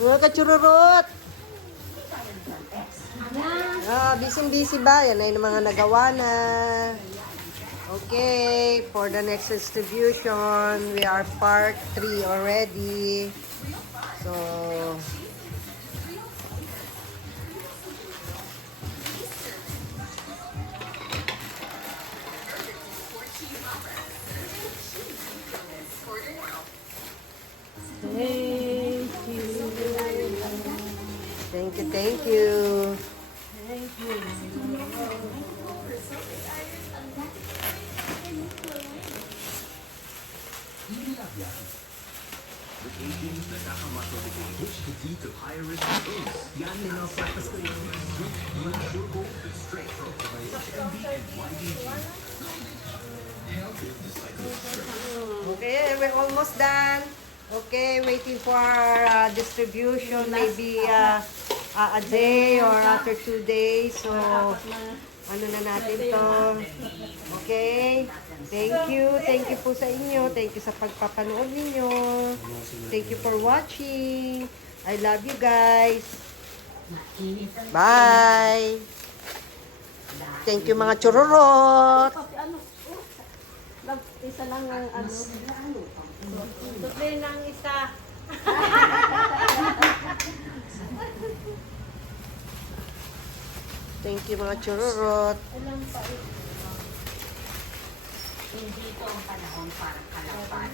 Mga kachururot. Busy ba? Yan ay mga nagawa na. Okay, for the next distribution, we are part 3 already. So, thank you. Thank you. Okay, we're almost done. Okay, waiting for distribution, maybe a day or after 2 days. So, ano na natin to. Okay, thank you po sa inyo. Thank you sa pagpapanood ninyo. Thank you for watching. I love you guys. Bye. Thank you mga chururot. Isa lang ang ano. Tuloy lang isa. Thank you mga chururot. Hindi ito ang panahon para kalaban.